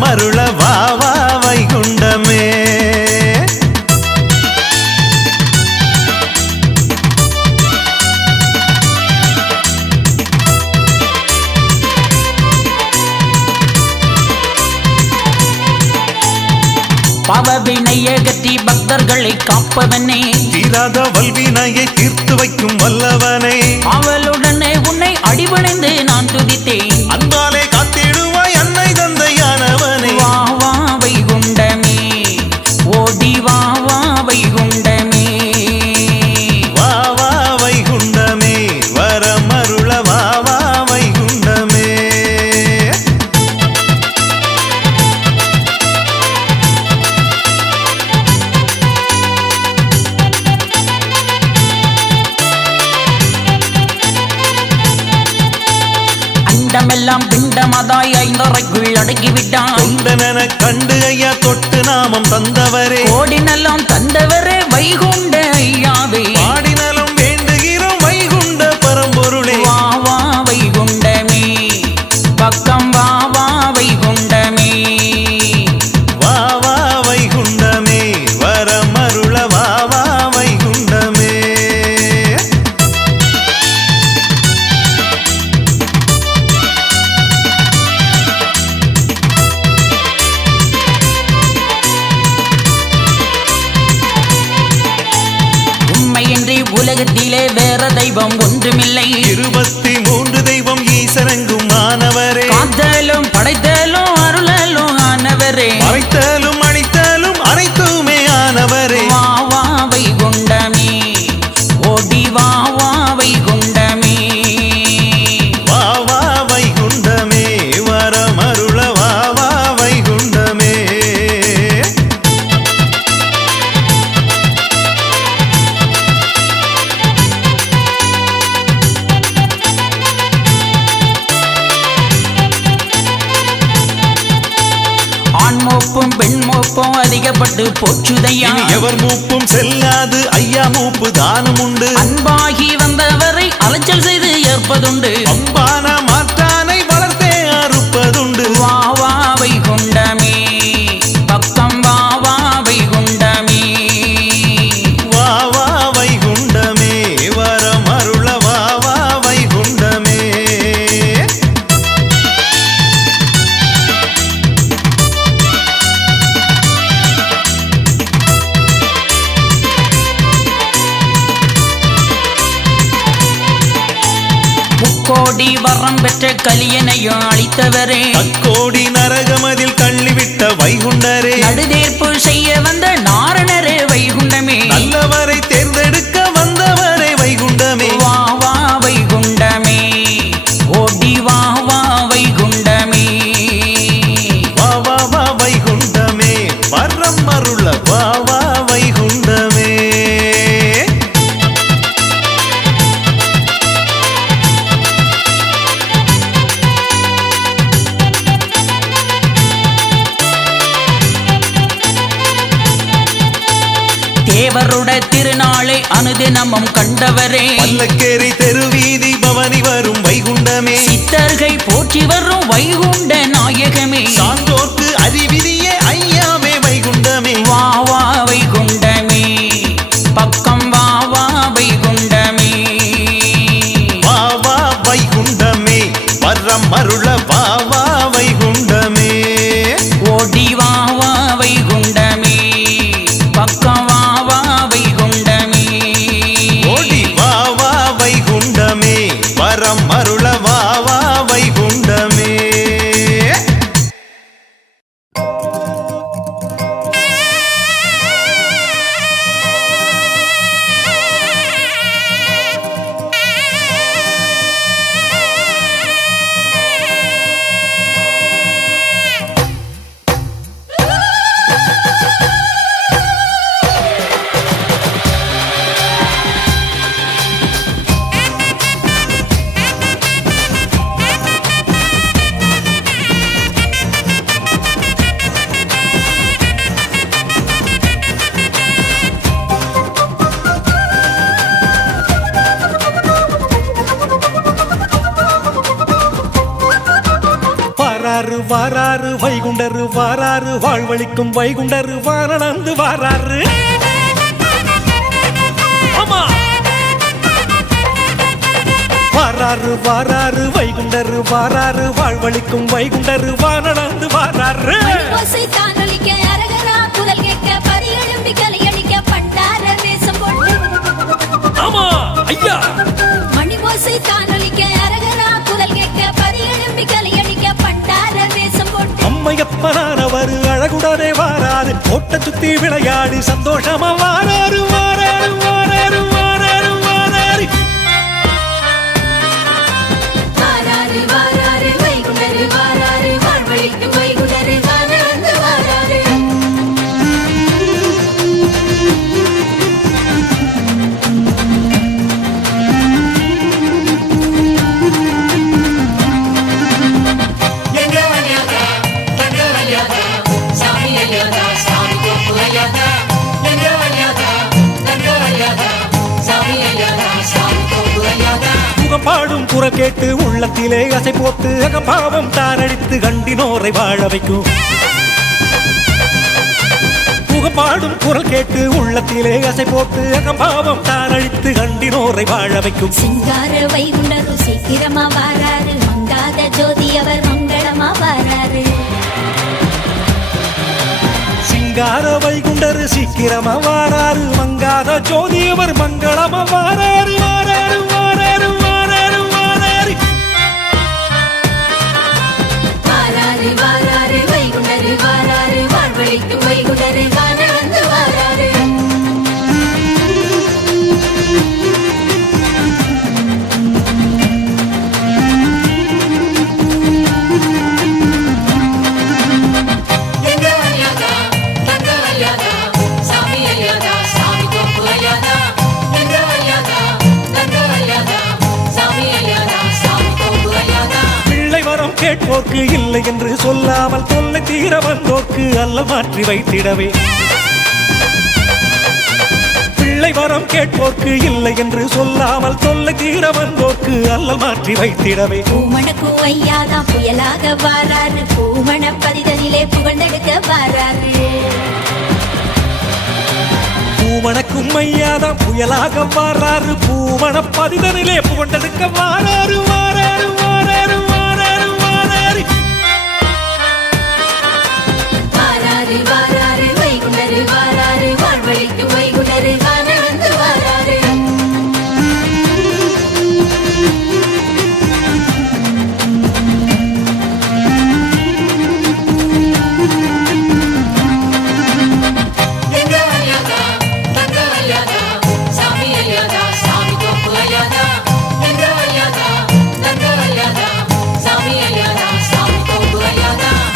மருள வாவா வைகுண்டமே. பாவவினையை அகற்றி பக்தர்களை காப்பவனே, தீராத வல்வினையை தீர்த்து வைக்கும் வல்லவனே, அவளுடனே உன்னை அடிபணிந்து நான் துதித்தேன். அன்பாலே காத்திடுவாய் அன்னை தந்தையானவனே. வா வா வைகுண்டமே, ஓடி வா வா வைகுண்டமே, வா வா வைகுண்டமே, வரமருள வா வா வைகுண்டமே. அண்டமெல்லாம் பிண்டமதாய் ஐந்தரைக்குள் அடக்கிவிட்டான். தொண்டனென கண்டு ஐயா தொட்டு நாமம் தந்தவரே, கோடினெல்லாம் தந்தவரே வைகுண்ட ஐயாவே, பாடினலும் வேண்டுகிறோம் வைகுண்ட பரம்பொருளே. வா வா வைகுண்டமே, பக்கம் வா வா வைகுண்டமே, வா வா வைகுண்டமே, வரமருள வா வா வைகுண்டமே. உம்மையின்றி உலகத்திலே வேற தெய்வம் ஒன்றுமில்லை. 23 தெய்வம் ஈசரங்கு கோபம் அதிகப்பட்டு போச்சுதையா. இனி எவர் மூப்பும் செல்லாது ஐயா, மூப்பு தானும் உண்டு. அன்பாகி வந்தவரை அலைச்சல் செய்து ஏற்பதுண்டு. அம்பான மாற்றானை வளர்த்தே அறுப்பதுண்டு. வா வா வைகுண்டமே, பக்கம் வா வா வைகுண்டமே. வா வா வைகுண்டமே, வரம் அருள வா வா வைகுண்டமே. முக்கோடி வரம் பெற்ற கலியனையும் அளித்தவரே, அக்கோடி நரகமதில் தள்ளிவிட்ட வைகுண்டரே, நடுதேர்ப்பு செய்ய வந்த நாரணரே வைகுண்டமே. நல்லவரை தேர்ந்தெடுக்க வந்தவரே வைகுண்டமே. வா வா வைகுண்டமே, ஓடி வா வா வைகுண்டமே. வா வா வா வைகுண்டமே, வரம் அருள வா வா வைகுண்டமே. தேவருட திருநாளை அனுதினமும் கண்டவரே, பல்லக்கேரி தெருவீதி பவனி வரும் வைகுண்டமே. சித்தர்கள் போற்றி வரும் வைகுண்ட நாயகமே. சான்றோர்க்கு அறிவிதியே ஐயாவே வைகுண்டமே. வா வா வைகுண்டமே, பக்கம் வா வா வைகுண்டமே. வா வா வைகுண்டமே, வரம் அருள வா வா வைகுண்டமே. ஓடி வா வா வைகுண்டமே, பக்கம் வா வா வைகுண்டமே. ஓடி வா வா வைகுண்டமே, வரம் அருள வா வா வைகுண்டமே. வாராரு வாராரு வைகுண்டரு வாராரு, வாழ்வழிக்கும் வைகுண்டரு வாரணந்து வாராரு. ஆமா, வாராரு வாராரு வைகுண்டரு வாராரு, வாழ்வழிக்கும் வைகுண்டரு வாரணந்து வாராரு. ஓசை தானொலிக்க அரகரா குரல் கேட்க பரியெழும்பி கலையடிக்க பண்டார வேஷம் போட்டு. ஆமா ஐயா, மணி ஓசை தானொலிக்க அரகரா குரல் கேட்க பரியெழும்பி கலையடிக்க பண்டார வேஷம் போட்டு. அம்மையப்பனானவர் அழகுடனே வாராரு, ஓட்ட சுத்தி விளையாடி சந்தோஷமா வாராரு வாராரு வாராரு வாராரு வாராரு. வாராரு வாராரு வைகுண்டரு வாராரு, வாழ்வழிக்கும் வைகுண்டரு வானந்து வாராரு. பாடும் குரல் கேட்டு உள்ளத்திலே அசை போத்து அகபாவம் தாரடித்து கண்டினோரை வாழ வைக்கும். பாடும் குரல் கேட்டு உள்ளத்திலே அசை போட்டு அகபாவம் தாரடித்து கண்டினோரை வாழ வைக்கும். சிங்கார வைகுண்டரு சீக்கிரமா வாராரு, மங்காத ஜோதி அவர் மங்களமா வாராரு. சிங்கார வைகுண்டரு சீக்கிரமா வாராரு, மங்காத ஜோதி அவர் மங்களமா வாராரு வாராரு வாராரு வாராரு வாராரு. வாராரு வாராரு வைகுண்டரு வாராரு, வாழ்வழிக்கும் வைகுண்டரு வானந்து வாராரு. வரம் கேட்போர்க்கு இல்லை என்று சொல்லாமல் தொல்லை தீர வந்தோர்க்கு அல்ல மாற்றி வைத்திடவே பிள்ளை வரம் கேட்போர்க்கு இல்லை என்று சொல்லாமல் தொல்லை தீர வந்தோர்க்கு அல்ல மாற்றி வைத்திடவே பூமணக்கு ஐயாதான் புயலாக வாராரு பூமண பதிதனிலே புகழ்ந்தெடுக்க வாராரு பூமணக்கும் ஐயாதான் புயலாக வாராரு பூமண பதிதனிலே புகழ்ந்தெடுக்க வாராரு வாராரு வாராரு வாராரு வாராரு வாராரு வாராரு வைகுண்டரு வாராரு வாழ்வழிக்கு வைகுண்டரு வானந்து வாராரு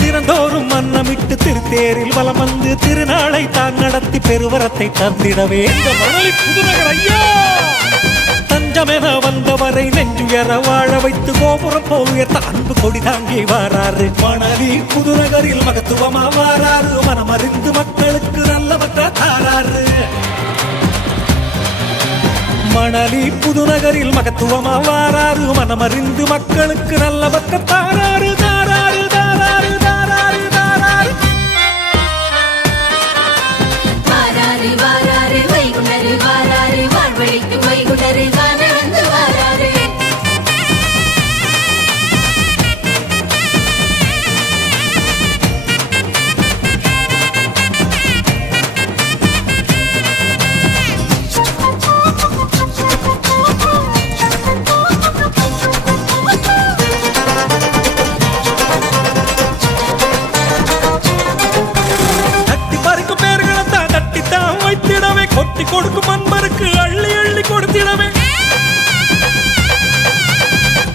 தினந்தோறும் மன்னமிட்டு திருத்தேரில் வலம் வந்து திருநாளை தான் நடத்தி பெருவரத்தை தந்திடவே இந்த மணலி புதுநகர் ஐயா தஞ்சமென வந்தவரை நெஞ்சுயர வாழ வைத்து கோபுரம் போல் உயர்த்த அன்பு கொடி தாங்கி வாராரு மணலி புதுநகரில் மகத்துவமா வாராரு மனமறிந்து மக்களுக்கு நல்லவற்ற தாராரு மணலி புதுநகரில் மகத்துவமா வாராரு மனமறிந்து மக்களுக்கு நல்லவற்ற தாராரு தாராரு தாராரு தாராரு தாராரு வாராரு வாராரு வைகுண்டரு வாராரு வாழ்வழிக்கு வைகுண்டரு வானந்து வாராரு கொட்டி கொடுக்கும் அன்பருக்கு அள்ளி அள்ளி கொடுத்திடவே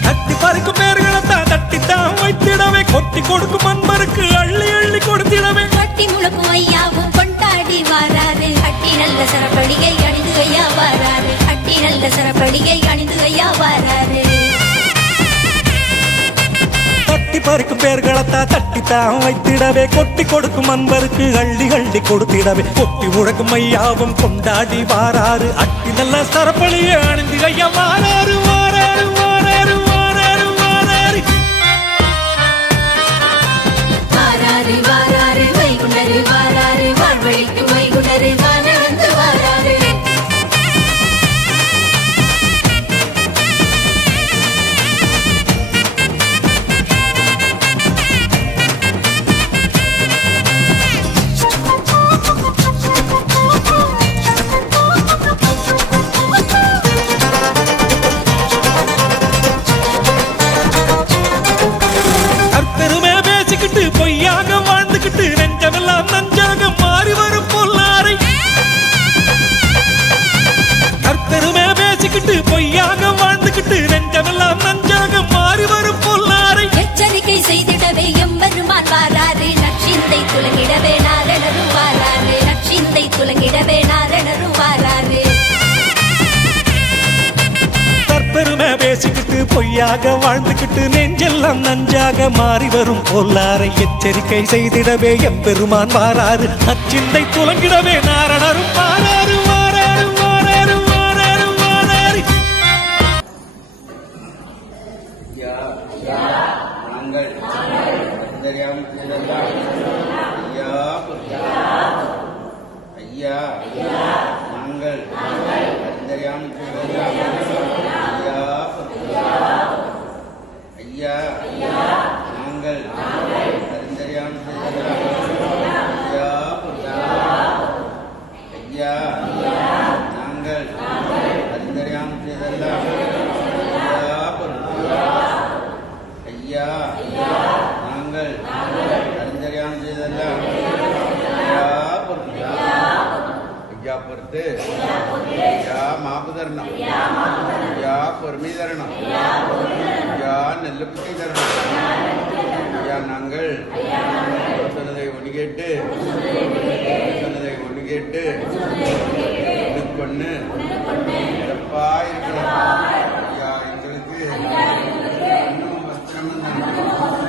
தட்டி பறிக்கும் பேர்களத்தான் தட்டித்தான் வைத்திடவே கொட்டி கொடுக்கும் அன்பருக்கு அள்ளி அள்ளி கொடுத்திடவே கட்டி முழக்கும் ஐயாவும் கொண்டாடி வாராரு கட்டி நல்ல சரப்படிகை அணிந்து ஐயா வாராரு கட்டி நல்ல சரப்படிகை அணிந்து ஐயா வாராரு தட்டி பறிக்கும் பேர்களத்தான் தட்டித்தான் வைத்திடவே கொட்டி கொடுக்கும் அன்பருக்கு அள்ளி அள்ளி கொடுத்திடவே கொட்டி முழக்கும் ஐயாவும் கொண்டாடி வாராரு அட்டி நல்ல சரப்படியை அணிந்து ஐயா வாராரு வாராரு வாராரு வாராரு வாராரு வாராரு வாராரு வைகுண்டரு வாராரு வாழ்வழிக்கு வைகுண்டரு வானந்து வாராரு பொய்யாக வாழ்ந்துகிட்டு நெஞ்சமெல்லாம் நஞ்சாக மாறி வரும் பொல்லாரை கர்த்தருமே பேசிக்கிட்டு பொய்யாக வாழ்ந்துகிட்டு நெஞ்சமெல்லாம் நஞ்சாக மாறி வரும் பொல்லாரை எச்சரிக்கை செய்திடவே எம்பெருமான் வாராரு நற்சிந்தை துலங்கிடவே நாரணரும் வாராரு நற்சிந்தை துலங்கிடவே நாரணரும் வாராரு பெருமை பேசிக்கிட்டு பொய்யாக வாழ்ந்துக்கிட்டு நெஞ்செல்லாம் நஞ்சாக மாறி வரும் பொல்லாரை எச்சரிக்கை செய்திடவே எம்பெருமான் வாராரு அச்சிந்தை துலங்கிடவே நாரணரும் வாராரு வாராரு வாராரு வாராரு வாராரு ஐயா நாங்கள் ஐயா நாங்கள் அறிந்தறியாமல் ஐயா நாங்கள் அறிந்தறியாமல் செய்தெல்லாம் ஐயா நாங்கள் அறிந்தறியாமல் செய்தெல்லாம் ஐயா பொறுத்து ஐயா மாப்பு தரணும் ஐயா பொறுமை தரணும் ஐயா நெல்ல புத்தி தரணும் ஐயா நாங்கள் சொன்னதை ஒன்று கேட்டு கொண்டு சிறப்பா இருக்கிறோம் ஐயா எங்களுக்கு இன்னும் வஸ்திரமும் தரணும்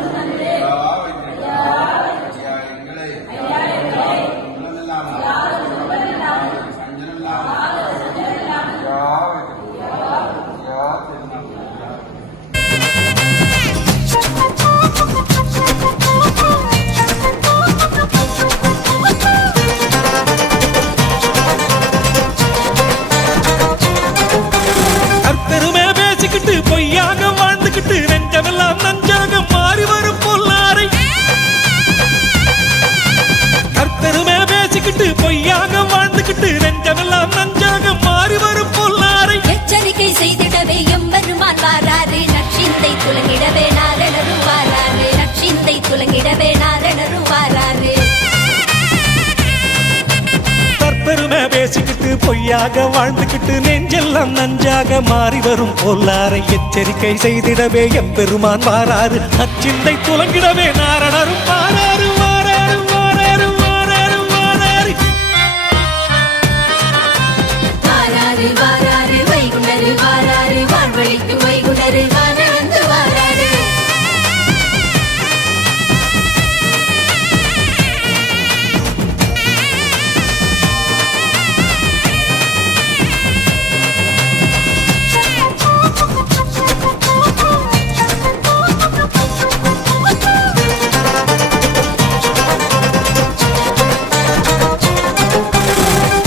நெஞ்சமெல்லாம் நஞ்சாக மாறி வரும் பொல்லாரை கர்த்தருமே பேசிக்கிட்டு பொய்யாக வாழ்ந்துக்கிட்டு நெஞ்சமெல்லாம் நஞ்சாக மாறி வரும் பொல்லாரை எச்சரிக்கை செய்திடவே எம்பெருமான் வாராரு நற்சிந்தை துலங்கிடவே நாரணரும் வாராரு நற்சிந்தை துலங்கிடவே நாரணரும் வாராரு கர்த்தருமே பேசிக்கிட்டு பொய்யாக வாழ்ந்துக்கிட்டு நெஞ்செல்லாம் நஞ்சாக மாறி வரும் பொல்லாரை எச்சரிக்கை செய்திடவே எம்பெருமான் வாராரு அச்சிந்தை துலங்கிடவே நாரணரும் வாராரு வாராரு வாராரு வாராரு வாராரு வாராரு வாராரு வைகுண்டரு வாராரு வாழ்வழிக்கு வைகுண்டரு வானந்து வாராரு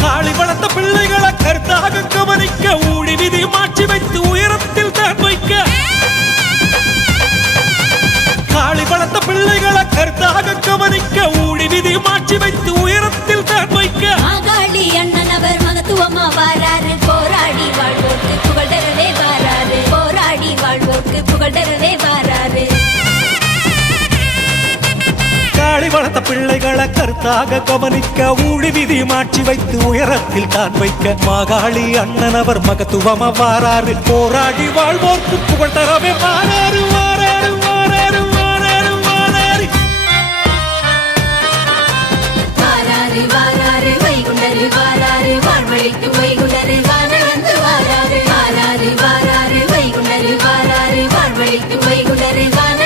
காளி வளர்த்த பிள்ளைகளை கருத்தாக கவனிக்க ஊழி விதி மாற்றி வைத்து உயரத்தில் தான் வைக்க காளி வளர்த்த பிள்ளைகளை கருத்தாக கவனிக்க ஊழி விதி மாற்றி வைத்து உயரத்தில் தான் வைக்க மாகாளி அண்ணன் அவர் மகத்துவமா வாராரு போராடி வாழ்வோர்க்கு புகழ் தரவே வாராரு போராடி வாழ்வோர்க்கு புகழ் தரவே வாராரு காளி வளர்த்த பிள்ளைகளை கருத்தாக கவனிக்க ஊழி விதி மாற்றி வைத்து உயரத்தில் தான் வைக்க மாகாளி அண்ணன் அவர் மகத்துவமா வாராரு போராடி வாழ்வோர்க்கு புகழ் தரவே வாராரு வாராரு வாராரு வாராரு வாராரு வாராரு வாராரு வைகுண்டரு வாராரு வாழ்வழிக்கு வைகுண்டரு வானந்து வாராரு வாராரு வாராரு வைகுண்டரு வாராரு வாழ்வழிக்கு வைகுண்டரு வான